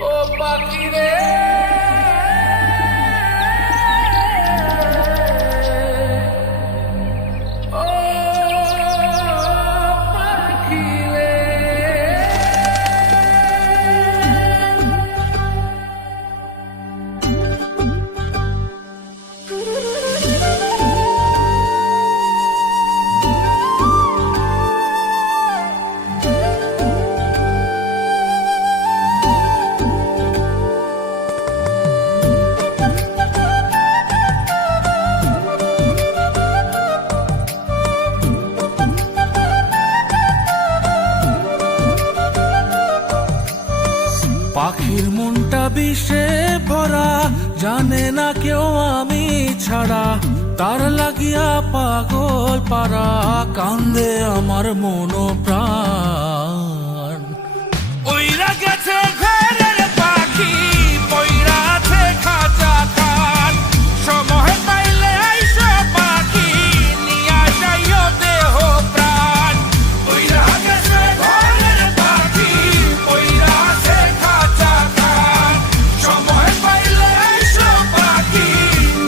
ও পাখি রে ও পাখি রে পাখির মনটা বিষে ভরা, জানে না কেউ আমি ছাড়া, তার লাগিয়া পাগল পারা, কান্দে আমার মন প্রাণ। ওইরা গেছে ঘরের পাখি, পইরা আছে খাঁচা খান, সময় পাইলে আইসো পাখি, নিয়া যাইও দেহ প্রাণ। ওইরা গেছে ঘরের পাখি, পইরা আছে খাঁচা খান, সময় পাইলে আইসো পাখি,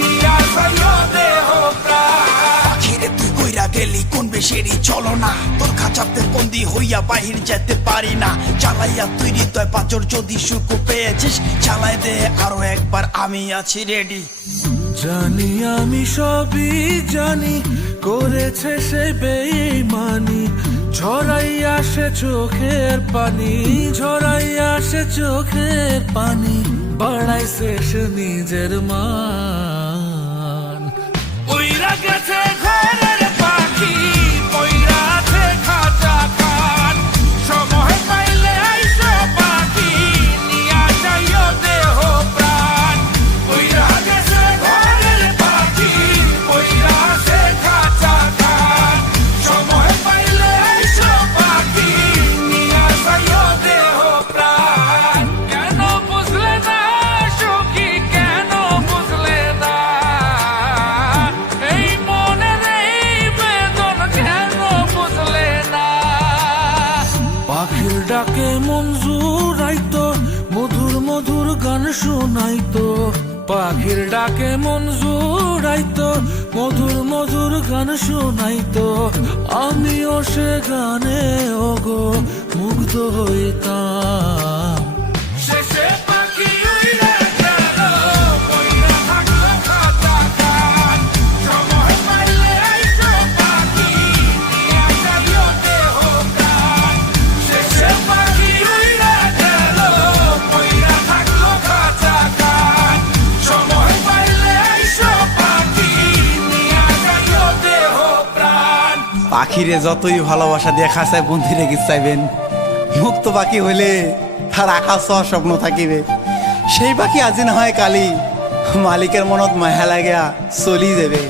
নিয়া যাইও দেহ প্রাণ। পাখিরে তুই কইরা গেলি কোন বেশেরই চলো না, তোর খাঁচাতে বন্দি হইয়া বাহির যেতে পারি না। চালাইয়া তুই হৃদয় পাঁচর, যদি সুখ পেয়েছিস চালাই দে আরো একবার, আমি আছি রেডি। জানি আমি সবই জানি, করেছে সে বেঈমানি, ঝরাইয়া সে চোখের পানি, ঝরাইয়া সে চোখের পানি, বাড়াইছে সে নিজের মান। ওইরা গেছে ঘরের পাখি, পইরা আছে খাঁচা খান, সময় পাইলে আইসো পাখি, নিয়া যাইও দেহ প্রাণ। ওইরা গেছে ঘরের পাখি, পইরা আছে খাঁচা খান, সময় পাইলে আইসো পাখি, নিয়া যাইও দেহ প্রাণ। কেন বুঝলে না সখী, কেন বুঝলে না এই মনের এই বেদন, কেন বুঝলে না? পাখির ডাকে মন জুড়াইতো, মধুর মধুর গান শোনাইতো, পাখির ডাকে মন জুড়াইতো, মধুর মধুর গান শোনাইতো, আমিও সে গানে ওগো মুগ্ধ হইতাম। শেষে পাখি উইড়ে গেল, পইড়া থাকলো খাঁচা খান, সময় পাইলে আইসো পাখি, নিয়া যাইও দেহ প্রাণ। শেষে পাখি উইড়ে গেল, পইড়া থাকলো খাঁচা খান, সময় পাইলে আইসো পাখি, নিয়া যাইও দেহ প্রাণ। পাখিরে যতই ভালোবাসা দিয়ে খাঁচায় বন্দি রেখে চাইবেন, মুক্ত পাখি হইলে তার আকাশ হওয়ার স্বপ্ন থাকিবে। সেই পাখি আজি না হয় কালি, মালিকের মনত মায়া লাগিয়া চলি যাবে।